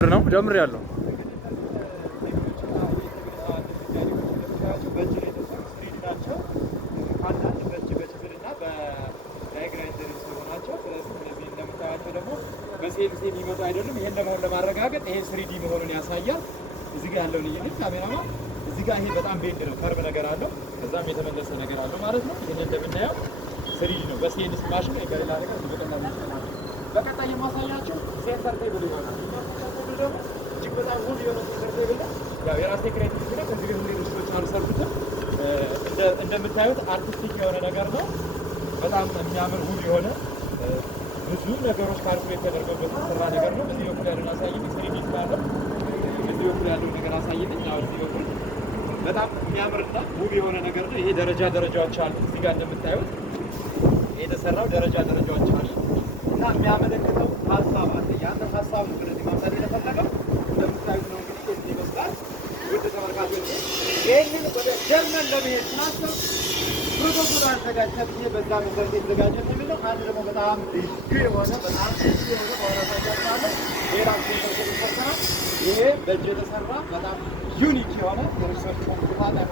ነው ጀምሬያለሁ። በሲኤንሲ የሚመጡ አይደለም። ይሄን ለማውን ለማረጋገጥ ይሄ 3D መሆኑን ያሳያል። እዚህ ጋር ያለው ልዩነት ካሜራማ እዚህ ጋር ይሄ በጣም ቤንድ ነው፣ ከርብ ነገር አለው፣ ከዛም የተመለሰ ነገር አለው ማለት ነው። ይሄን እንደምናየው 3D ነው በሲኤንሲ ማሽን የጋራ ነገር በቀላሉ ይሰራል። በቀጣይ የማሳያችሁ ሴንሰር ቴብል ይሆናል። ደግሞ እጅግ በጣም ውብ የሆነ ሴንሰር ቴብል ነው። ያው የራሴ ክሬቲቪቲ ነው። ከዚህ ጋር ሌሎች ሰዎች አልሰሩትም። እንደምታዩት አርቲስቲክ የሆነ ነገር ነው። በጣም የሚያምር ውብ የሆነ ብዙ ነገሮች ካልኩሌት ተደርገውበት የተሰራ ነገር ነው። በዚህ በኩል ያለውን አሳይኝ። 3D ስላለው በዚህ በኩል ያለው ነገር አሳይልኝ። ያው እዚህ በኩል በጣም የሚያምርና ውብ የሆነ ነገር ነው። ይሄ ደረጃዎች አሉ። እዚህ ጋር እንደምታዩት ይሄ የተሰራው ደረጃዎች አሉ እና የሚያመለክተው ሀሳብ አለ። ያን ሀሳብ ነው ስለዚህ ማምጣት የተፈለገው። እንደምታዩት ነው እንግዲህ እዚህ ይመስላል። ውድ ተመልካቾች ይሄንን ወደ ጀርመን ለመሄድ ስላሰብ ፕሮቶኮል አዘጋጅተን በዛ መሰረት የተዘጋጀ ነው። አንድ ደግሞ በጣም ልዩ የሆነ በጣም ልዩ የሆነ ባለታጃጅ ማለት ሌላው ፕሮቶኮል ይፈጠራል። ይሄ በእጅ የተሰራ በጣም ዩኒክ የሆነ የሪሰርች ኮምፒውተር